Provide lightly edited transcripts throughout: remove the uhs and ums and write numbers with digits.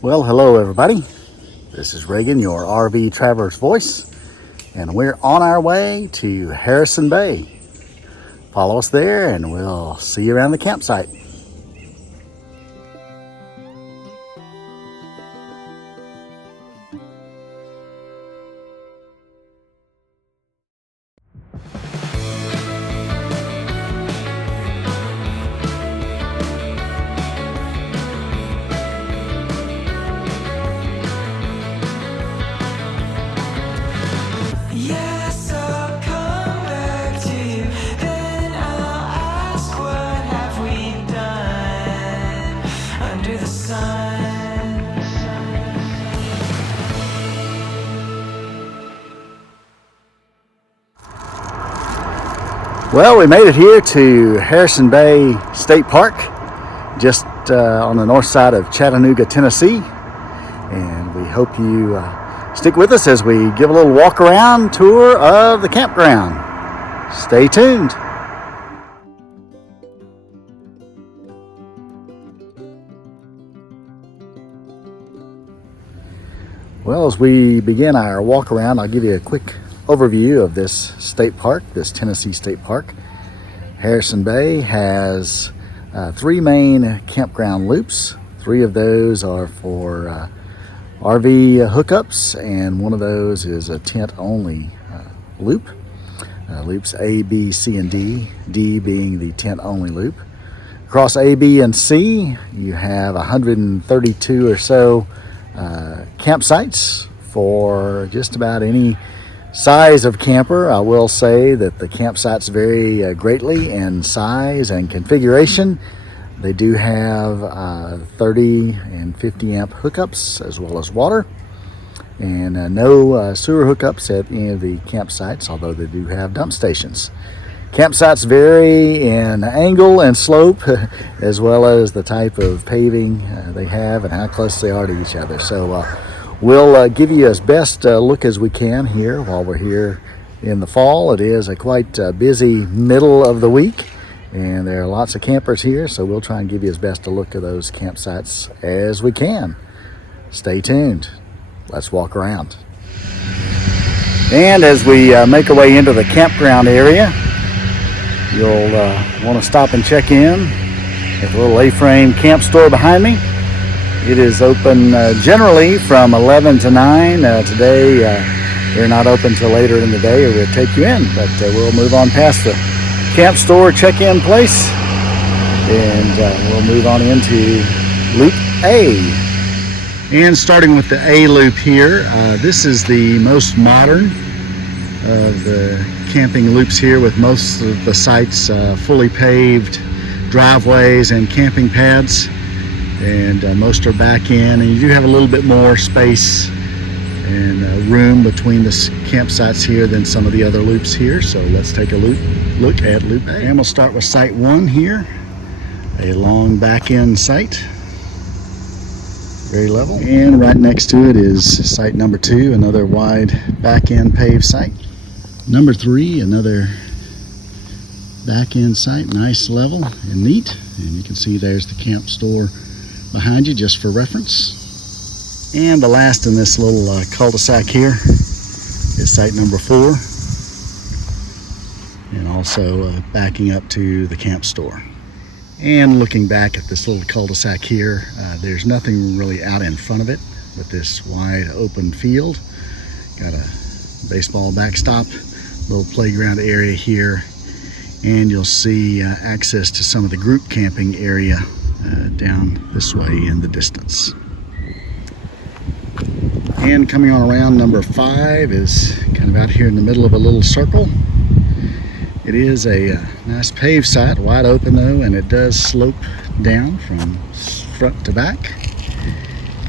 Well, hello everybody. This is Reagan, your RV Traveler's Voice, and we're on our way to Harrison Bay. Follow us there and we'll see you around the campsite. Well, we made it here to Harrison Bay State Park, just on the north side of Chattanooga, Tennessee. And we hope you stick with us as we give a little walk around tour of the campground. Stay tuned. Well, as we begin our walk around, I'll give you a quick overview of this state park, this Tennessee State Park. Harrison Bay has 3 main campground loops. 3 of those are for RV hookups, and one of those is a tent-only loop. Loops A, B, C, and D, D being the tent-only loop. Across A, B, and C, you have 132 or so campsites for just about any size of camper. I will say that the campsites vary greatly in size and configuration. They do have 30 and 50 amp hookups as well as water, and no sewer hookups at any of the campsites, although they do have dump stations. Campsites vary in angle and slope as well as the type of paving they have and how close they are to each other. So we'll give you as best look as we can here while we're here in the fall. It is a quite busy middle of the week, and there are lots of campers here, so we'll try and give you as best a look at those campsites as we can. Stay tuned. Let's walk around. And as we make our way into the campground area, you'll want to stop and check in at the little A-frame camp store behind me. It is open generally from 11 to 9. Today they're not open till later in the day, or we'll take you in, but we'll move on past the camp store check-in place, and we'll move on into Loop A. And starting with the A loop here, this is the most modern of the camping loops here, with most of the sites fully paved driveways and camping pads. And most are back in, and you do have a little bit more space and room between the campsites here than some of the other loops here. So let's take a look at Loop A. And we'll start with Site 1 here, a long back end site, very level. And right next to it is Site number 2, another wide back end paved site. Number 3, another back end site, nice level and neat. And you can see there's the camp store behind you, just for reference. And the last in this little cul-de-sac here is Site number 4, and also backing up to the camp store. And looking back at this little cul-de-sac here, there's nothing really out in front of it with this wide open field. Got a baseball backstop, little playground area here, and you'll see access to some of the group camping area down this way in the distance. And coming on around, number 5 is kind of out here in the middle of a little circle. It is a nice paved site, wide open though, and it does slope down from front to back.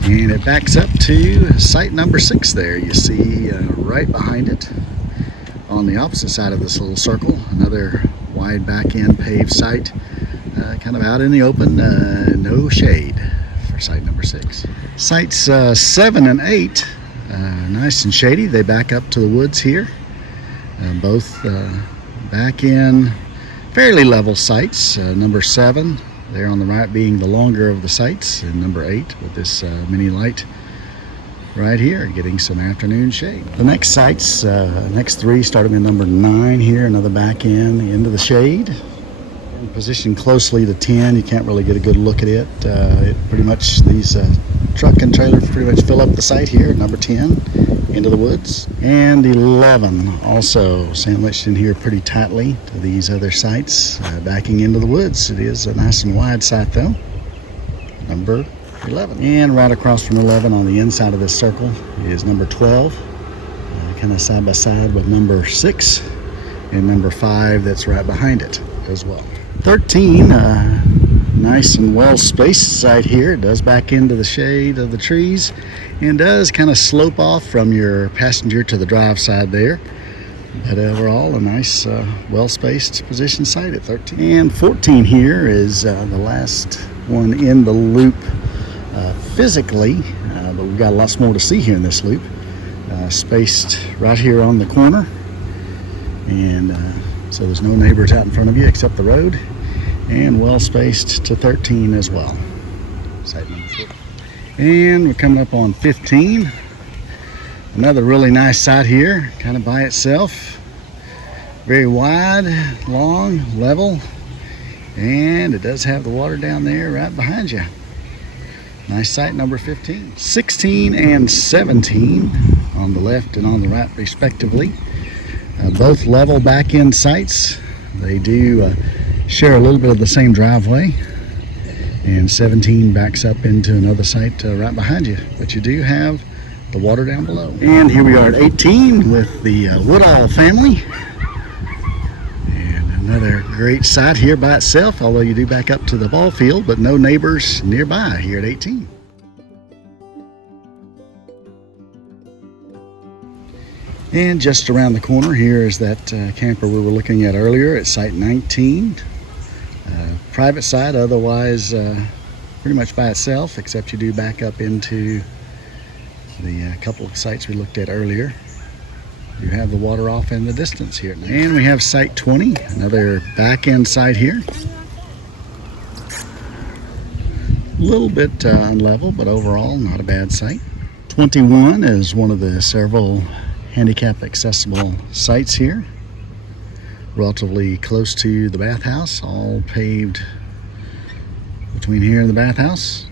And it backs up to Site number 6 there. You see right behind it on the opposite side of this little circle, another wide back end paved site, kind of out in the open, no shade for Site number 6. Sites 7 and 8 Nice and shady. They back up to the woods here. Both back in fairly level sites. Number 7 there on the right being the longer of the sites, and number 8 with this mini light right here getting some afternoon shade. The next sites, next 3, starting in number 9 here, another back in into the shade. Positioned closely to 10, you can't really get a good look at it. It pretty much, these truck and trailers pretty much fill up the site here. Number 10 into the woods, and 11 also sandwiched in here pretty tightly to these other sites, backing into the woods. It is a nice and wide site though. Number 11, and right across from 11 on the inside of this circle is number 12, kind of side by side with number 6 and number 5 that's right behind it as well. 13, nice and well spaced site here. It does back into the shade of the trees and does kind of slope off from your passenger to the drive side there. But overall, a nice, well spaced position site at 13. And 14 here is the last one in the loop physically, but we've got lots more to see here in this loop. Spaced right here on the corner, and so there's no neighbors out in front of you except the road, and well spaced to 13 as well. Site number 4. And we're coming up on 15. Another really nice site here, kind of by itself. Very wide, long, level, and it does have the water down there right behind you. Nice site number 15. 16 and 17 on the left and on the right respectively. Both level back end sites. They do share a little bit of the same driveway, and 17 backs up into another site right behind you, but you do have the water down below. And here we are at 18 with the Woodall family, and another great site here by itself, although you do back up to the ball field, but no neighbors nearby here at 18. And just around the corner here is that camper we were looking at earlier at site 19. Private site, otherwise pretty much by itself, except you do back up into the couple of sites we looked at earlier. You have the water off in the distance here. And we have site 20, another back end site here. A little bit unlevel, but overall not a bad site. 21 is one of the several handicap accessible sites here, relatively close to the bathhouse, all paved between here and the bathhouse.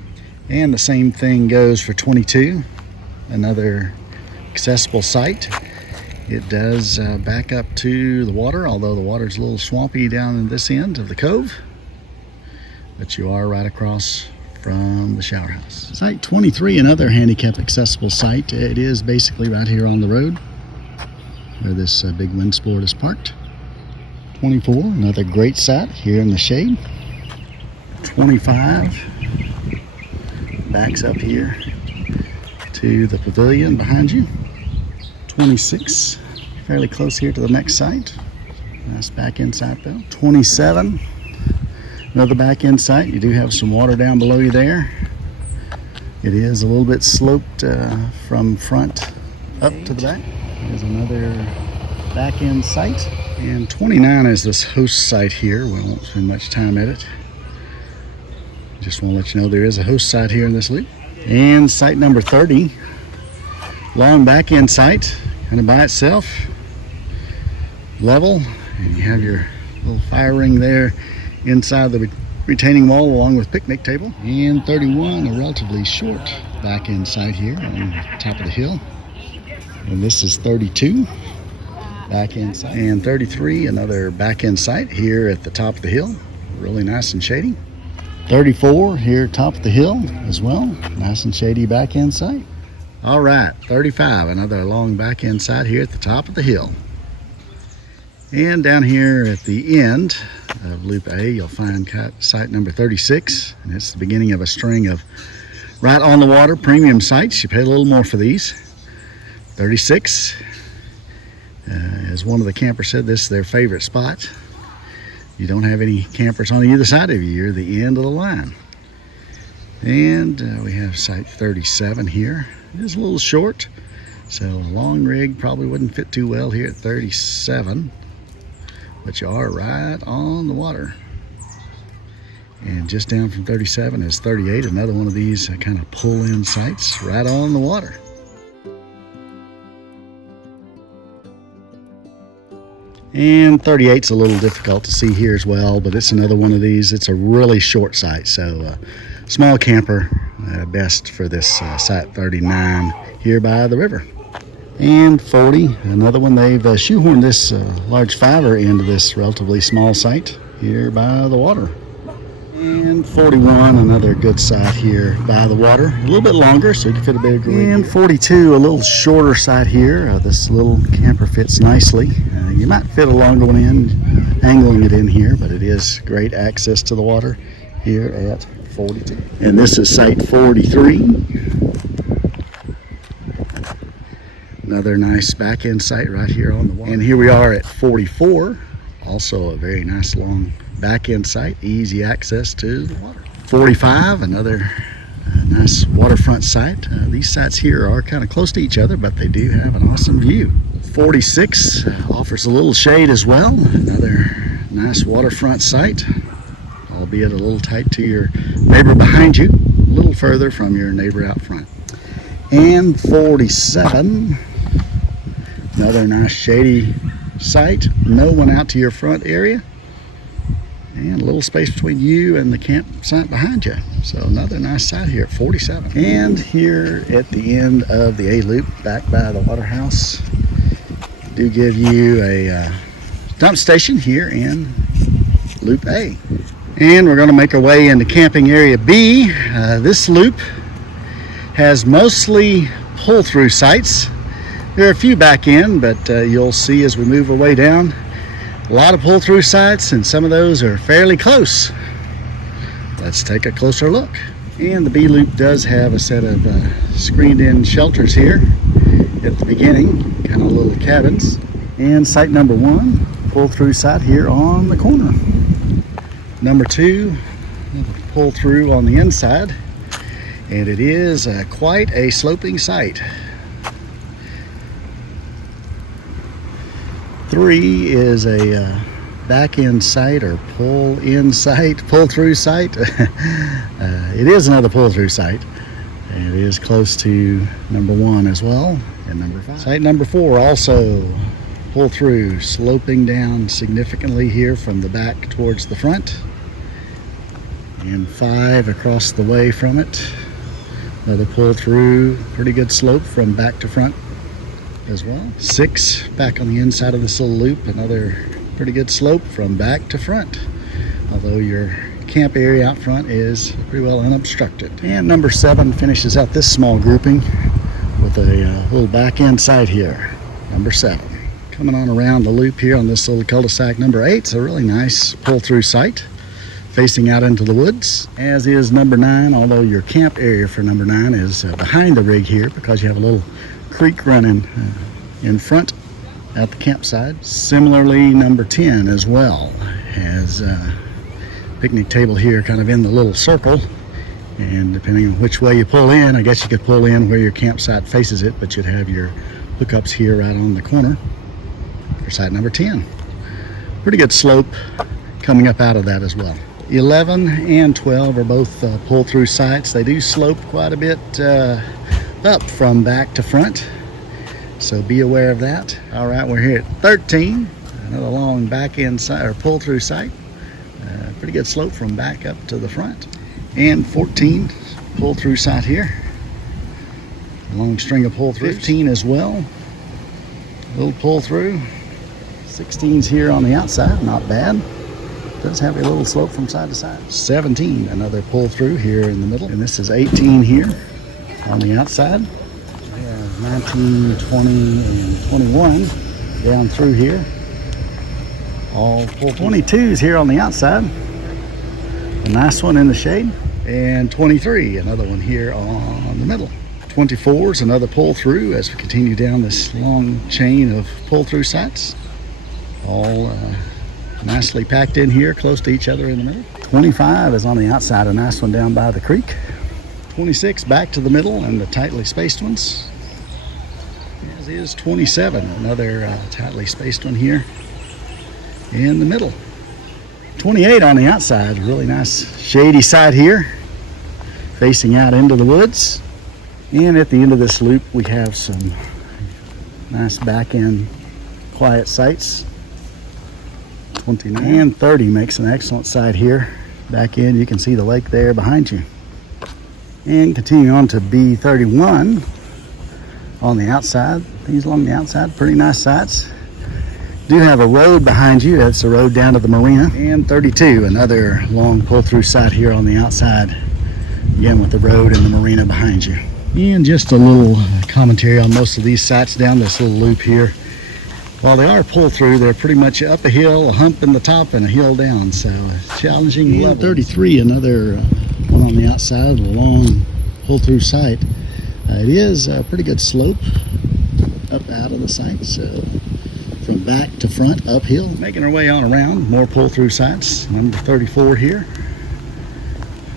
And the same thing goes for 22, another accessible site. It does back up to the water, although the water's a little swampy down in this end of the cove, but you are right across from the shower house. Site 23, another handicap accessible site. It is basically right here on the road where this big wind sport is parked. 24, another great site here in the shade. 25 backs up here to the pavilion behind you. 26, fairly close here to the next site. Nice back end site though. 27, another back end site. You do have some water down below you there. It is a little bit sloped from front up to the back. There's another back end site. And 29 is this host site here. We won't spend much time at it. Just want to let you know there is a host site here in this loop. And site number 30, long back end site, kind of by itself, level, and you have your little fire ring there inside the retaining wall along with picnic table. And 31, a relatively short back end site here on the top of the hill. And this is 32, back end site. And 33, another back end site here at the top of the hill, really nice and shady. 34 here top of the hill as well, nice and shady back end site. All right, 35, another long back end site here at the top of the hill. And down here at the end of Loop A, you'll find site number 36, and it's the beginning of a string of right on the water premium sites. You pay a little more for these. 36, as one of the campers said, this is their favorite spot. You don't have any campers on either side of you. You're the end of the line. And we have site 37 here. It is a little short, So a long rig probably wouldn't fit too well here at 37, but you are right on the water. And just down from 37 is 38, another one of these kind of pull-in sites right on the water. And 38's a little difficult to see here as well, but it's another one of these. It's a really short site, so small camper best for this site 39 here by the river. And 40, another one. They've shoehorned this large fiver into this relatively small site here by the water. And 41, another good site here by the water. A little bit longer, so you can fit a bigger rig. And 42, a little shorter site here. This little camper fits nicely. You might fit a longer one in, angling it in here, but it is great access to the water here at 42. And this is site 43. Another nice back end site right here on the water. And here we are at 44. Also a very nice long back end site, easy access to the water. 45, another nice waterfront site. These sites here are kind of close to each other, but they do have an awesome view. 46 offers a little shade as well. Another nice waterfront site, albeit a little tight to your neighbor behind you, a little further from your neighbor out front. And 47, another nice shady site, no one out to your front area, and a little space between you and the campsite behind you. So another nice site here at 47. And here at the end of the A loop, back by the water house, do give you a dump station here in Loop A. And we're going to make our way into camping area B. This loop has mostly pull-through sites. There are a few back in, but you'll see as we move our way down, a lot of pull-through sites, and some of those are fairly close. Let's take a closer look. And the B loop does have a set of screened-in shelters here at the beginning, kind of little cabins. And site number 1, pull-through site here on the corner. Number 2, pull-through on the inside, and it is quite a sloping site. 3 is a back-end site or pull-in site, pull-through site. It is another pull-through site. It is close to number 1 as well, and number 5. Site number 4 also pull-through, sloping down significantly here from the back towards the front. And 5 across the way from it. Another pull-through, pretty good slope from back to front as well. 6 back on the inside of this little loop, another pretty good slope from back to front, although your camp area out front is pretty well unobstructed. And number 7 finishes out this small grouping with a little back end site here, number 7. Coming on around the loop here on this little cul-de-sac, number 8 is a really nice pull-through site facing out into the woods, as is number 9, although your camp area for number 9 is behind the rig here because you have a little creek running in front at the campsite. Similarly, number 10 as well has a picnic table here kind of in the little circle, and depending on which way you pull in, I guess you could pull in where your campsite faces it, but you'd have your hookups here right on the corner for site number 10. Pretty good slope coming up out of that as well. 11 and 12 are both pull-through sites. They do slope quite a bit up from back to front, so be aware of that. All right, we're here at 13, another long back end site or pull-through site. Pretty good slope from back up to the front. And 14, pull-through site here. A long string of pull-throughs. 15 as well, a little pull-through. 16's here on the outside, not bad. Does have a little slope from side to side. 17, another pull-through here in the middle. And this is 18 here on the outside. We have 19, 20, and 21 down through here. All pull. 22's here on the outside. A nice one in the shade. And 23, another one here on the middle. 24's another pull-through as we continue down this long chain of pull-through sites. All nicely packed in here, close to each other in the middle. 25 is on the outside, a nice one down by the creek. 26 back to the middle and the tightly spaced ones. As is 27, another tightly spaced one here in the middle. 28 on the outside, really nice shady site here, facing out into the woods. And at the end of this loop, we have some nice back end quiet sites. 29 and 30 makes an excellent site here. Back end, you can see the lake there behind you. And continue on to B31 on the outside. These along the outside, pretty nice sites. Do have a road behind you. That's the road down to the marina. And 32, another long pull-through site here on the outside. Again, with the road and the marina behind you. And just a little commentary on most of these sites down this little loop here. While they are pull-through, they're pretty much up a hill, a hump in the top, and a hill down. So challenging level. 33, another one on the outside, a long pull-through site. It is a pretty good slope up out of the site. So from back to front, uphill. Making our way on around, more pull-through sites. Number 34 here.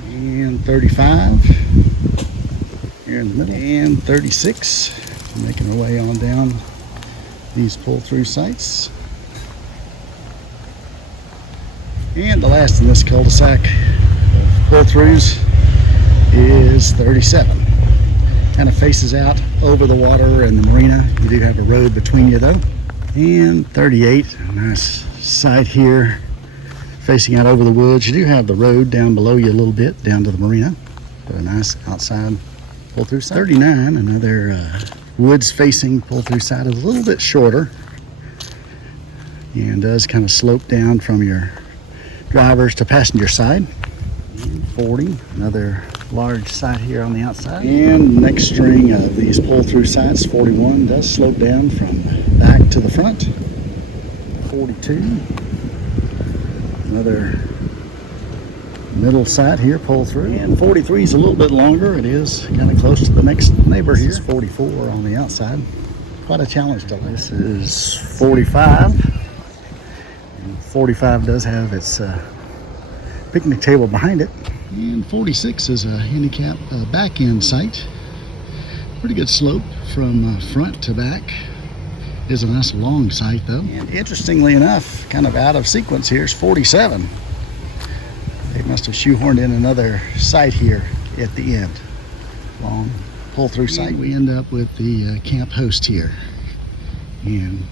And 35 here in the middle. And 36. Making our way on down these pull-through sites. And the last in this cul-de-sac of pull-throughs is 37. Kind of faces out over the water and the marina. You do have a road between you though. And 38, a nice site here facing out over the woods. You do have the road down below you a little bit down to the marina. So a nice outside pull-through site. 39, another woods facing pull-through site, is a little bit shorter and does kind of slope down from your driver's to passenger side. 40, another large site here on the outside. And next string of these pull-through sites, 41, does slope down from back to the front. 42, another middle site here, pull-through. And 43 is a little bit longer. It is kind of close to the next neighbor here. This is 44 on the outside. Quite a challenge to this is 45. And 45 does have its picnic table behind it. And 46 is a handicap back end site. Pretty good slope from front to back. It is a nice long site though. And interestingly enough, kind of out of sequence here, is 47. They must have shoehorned in another site here at the end. Long pull-through site. We end up with the camp host here in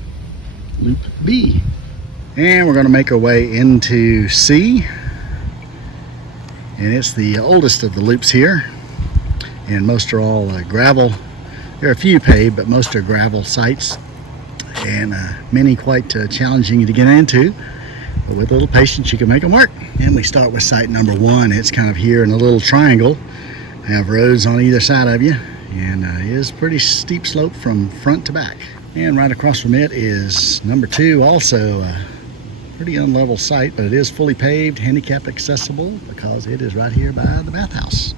loop B. And we're going to make our way into C. And it's the oldest of the loops here. And most are all gravel. There are a few paved, but most are gravel sites. And many quite challenging to get into. But with a little patience, you can make them work. And we start with site number 1. It's kind of here in a little triangle. Have roads on either side of you. And it is pretty steep slope from front to back. And right across from it is number 2, also a pretty unlevel site, but it is fully paved, handicap accessible, because it is right here by the bathhouse.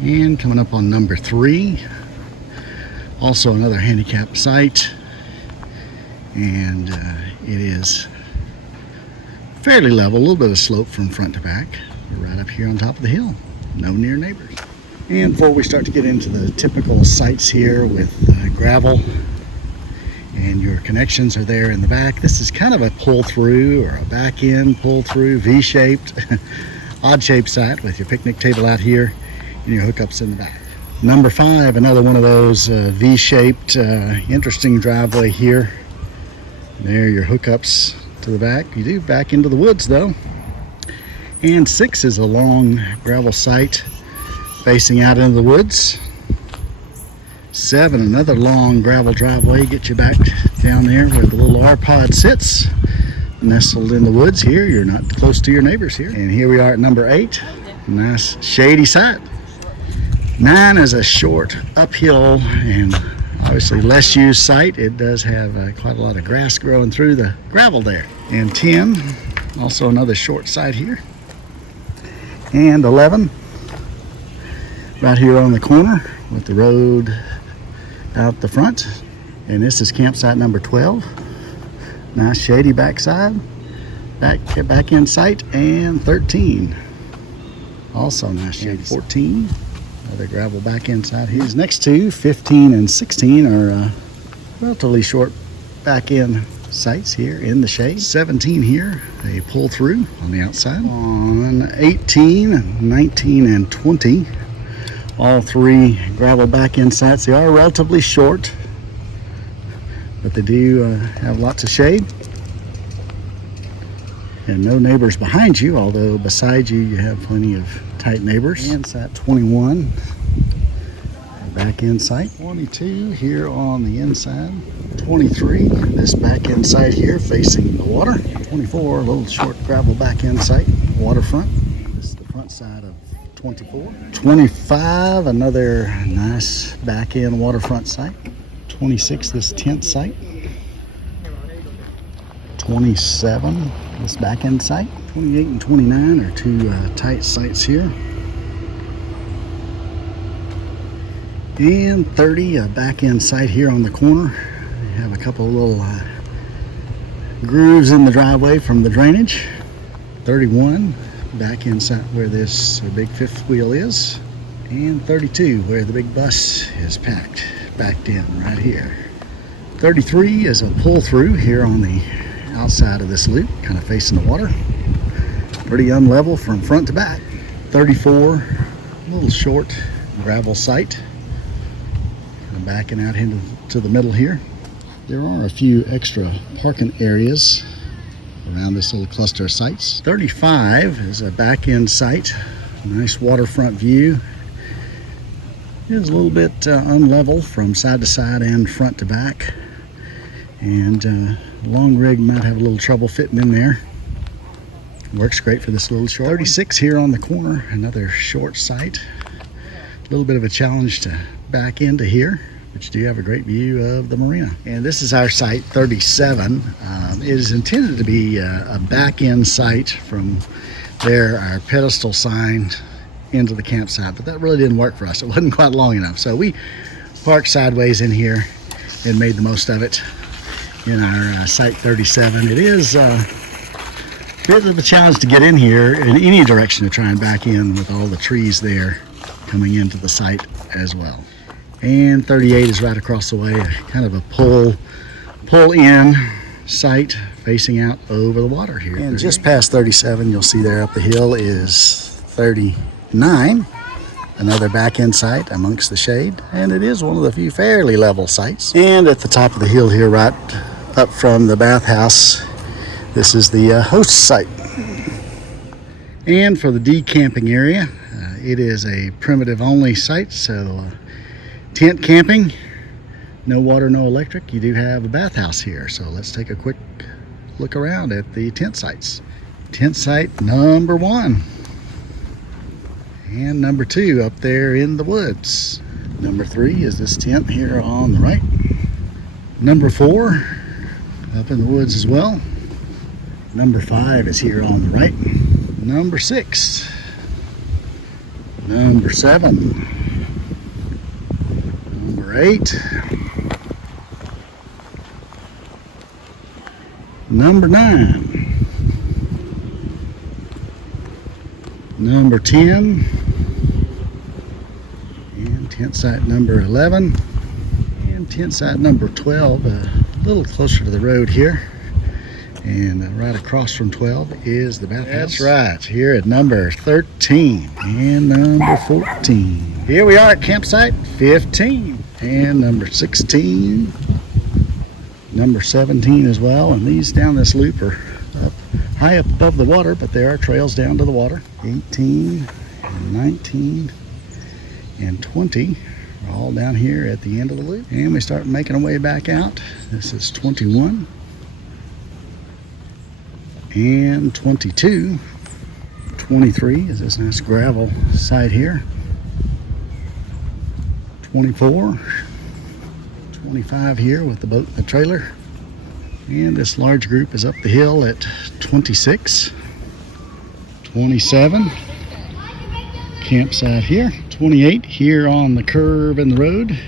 And coming up on number 3, also another handicap site. And it is fairly level, a little bit of slope from front to back. We're right up here on top of the hill, no near neighbors. And before we start to get into the typical sites here with gravel, and your connections are there in the back, this is kind of a pull-through or a back-end pull-through, V-shaped, odd-shaped site with your picnic table out here and your hookups in the back. Number 5, another one of those V-shaped, interesting driveway here. There, your hookups to the back. You do back into the woods though. And 6 is a long gravel site facing out into the woods. 7, another long gravel driveway, get you back down there where the little R-pod sits, nestled in the woods here. You're not close to your neighbors here. And here we are at number 8, nice shady site. 9 is a short uphill and obviously less used site. It does have quite a lot of grass growing through the gravel there. And 10, also another short site here. And 11, right here on the corner with the road out the front. And this is campsite number 12. Nice shady backside, back in site. And 13, also nice shady. 14, Another gravel back inside here. These next two, 15 and 16, are relatively short back end sites here in the shade. 17 here, a pull through on the outside. On 18, 19, and 20, all three gravel back end sites. They are relatively short, but they do have lots of shade. And no neighbors behind you, although beside you, you have plenty of tight neighbors. And site 21, back end site. 22 here on the inside. 23, this back end site here facing the water. 24, a little short gravel back end site, waterfront. This is the front side of 24. 25, another nice back end waterfront site. 26, this tent site. 27, this back end site. 28 and 29 are two tight sites here. And 30, a back end site here on the corner. We have a couple of little grooves in the driveway from the drainage. 31, back end site where this big fifth wheel is. And 32, where the big bus is backed in right here. 33 is a pull through here on the outside of this loop, kind of facing the water. Pretty unlevel from front to back. 34, a little short gravel site. Kind of backing out into the middle here. There are a few extra parking areas around this little cluster of sites. 35 is a back end site. Nice waterfront view. It is a little bit unlevel from side to side and front to back. And long rig might have a little trouble fitting in there. Works great for this little short. 36 here on the corner, another short site. A little bit of a challenge to back into here, but you do have a great view of the marina. And this is our site 37. It is intended to be a back end site from there, our pedestal sign into the campsite, but that really didn't work for us. It wasn't quite long enough. So we parked sideways in here and made the most of it in our site 37. It is a bit of a challenge to get in here in any direction to try and back in with all the trees there coming into the site as well. And 38 is right across the way, kind of a pull in site facing out over the water here. And just past 37, you'll see there up the hill is 39. Another back end site amongst the shade, and it is one of the few fairly level sites. And at the top of the hill here, right up from the bathhouse, this is the host site. And for the decamping area, it is a primitive only site, so tent camping, no water, no electric. You do have a bathhouse here, so let's take a quick look around at the tent sites. Tent site number 1. And number 2 up there in the woods. Number 3 is this tent here on the right. Number 4 up in the woods as well. Number 5 is here on the right. Number 6. Number 7. Number 8. Number 9. Number 10. And tent site number 11. And tent site number 12, a little closer to the road here. And right across from 12 is the bathhouse. That's right, here at number 13 and number 14. Here we are at campsite 15 and number 16, number 17 as well. And these down this loop are up high up above the water, but there are trails down to the water. 18, and 19, and 20 are all down here at the end of the loop. And we start making our way back out. This is 21. And 22. 23 is this nice gravel site here. 24. 25 here with the boat and the trailer. And this large group is up the hill at 26. 27. Campsite here. 28 here on the curve in the road.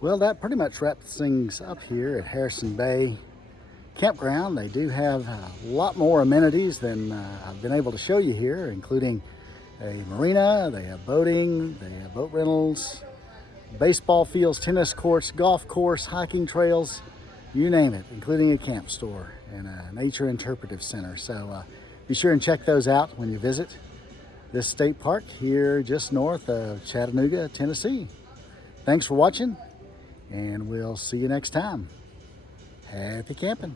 Well, that pretty much wraps things up here at Harrison Bay Campground. They do have a lot more amenities than I've been able to show you here, including a marina, they have boating, they have boat rentals, baseball fields, tennis courts, golf course, hiking trails, you name it, including a camp store and a nature interpretive center. So be sure and check those out when you visit this state park here just north of Chattanooga, Tennessee. Thanks for watching, and we'll see you next time. Happy camping.